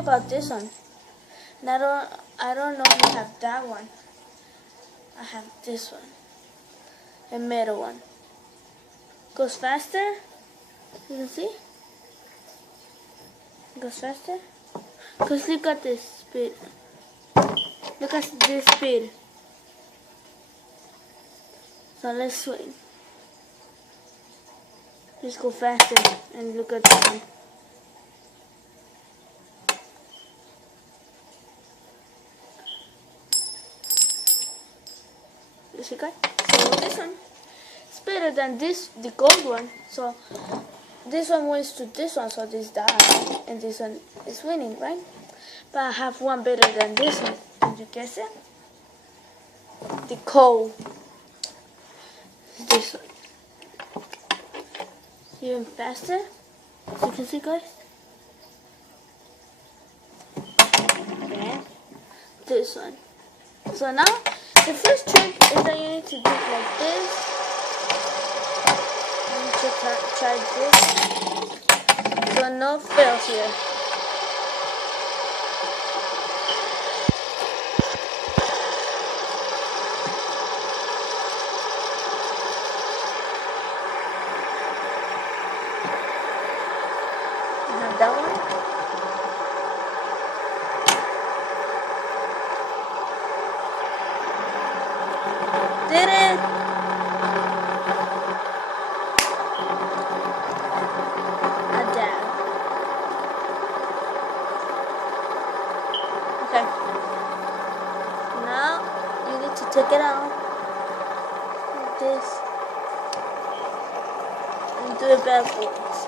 about this one. And I don't know if I have that one. I have this one. A middle one. Goes faster. You can see? Goes faster. Because look at this speed. Look at this speed. So let's swing. Let's go faster and look at this one. You see, guys? So this one is better than the gold one. So this one wins to this one, so this dies, and this one is winning, right? But I have one better than this one. Did you guess it? The coal. This one. Even faster, as you can see, guys. And this one. So now, the first trick is that you need to do it like this. You need to try this. So no fails here. That one. Did it? A dab. Okay. Now you need to take it out like this and do it backwards.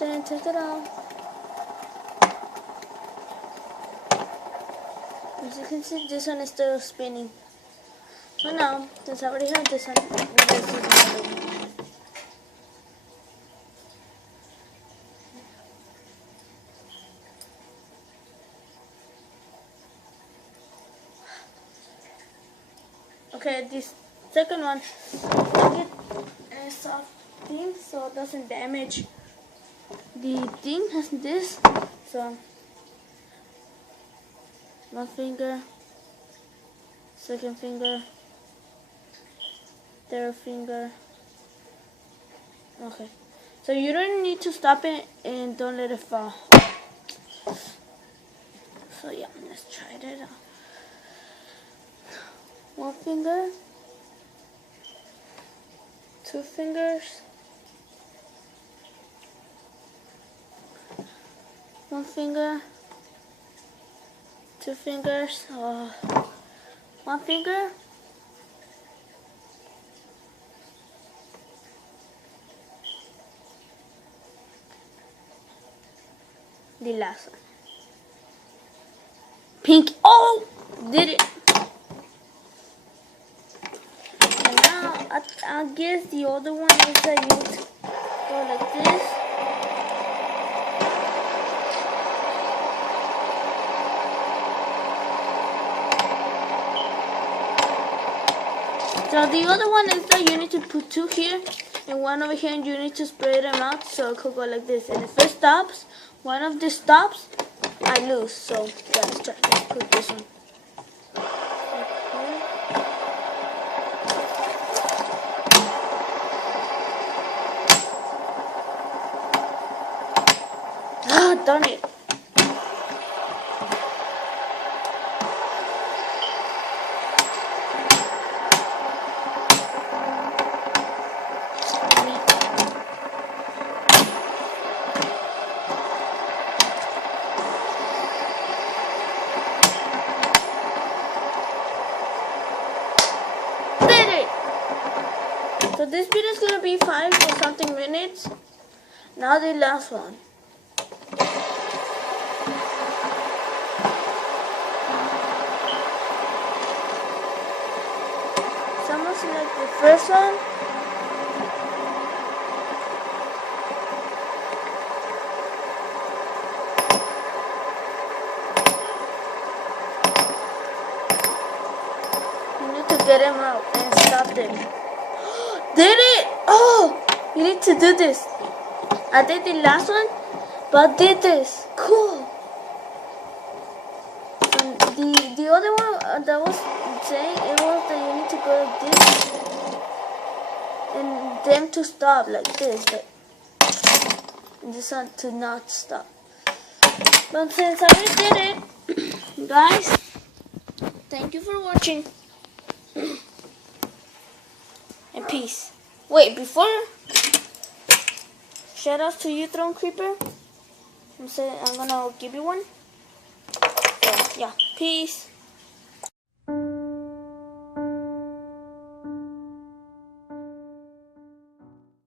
Then take it out. As you can see, this one is still spinning. So now, since I already have this one, let's use another one. Okay, this second one, make it a soft thing so it doesn't damage. The thing has this, so one finger, second finger, third finger. Okay, so you don't need to stop it and don't let it fall. So yeah, let's try that out. One finger, two fingers, one finger, two fingers, one finger, the last one. Pink. Oh, did it. And now I guess the other one is that you need to go like this. So the other one is that you need to put two here and one over here, and you need to spread them out so it could go like this. And if it stops, one of the stops, I lose. So yeah, let's try. Let's put this one. Ah, darn it. So this video is going to be 5 or something minutes. Now the last one. Someone select the first one. You need to get him out and stop them. Did it! Oh! You need to do this. I did the last one, but I did this. Cool. And the other one that was saying, it was that you need to go like this. And them to stop like this. And this one to not stop. But since I already did it, guys, thank you for watching. And peace. Wait, before, shout out to you, Throne Creeper. I'm gonna give you one. So, yeah, peace.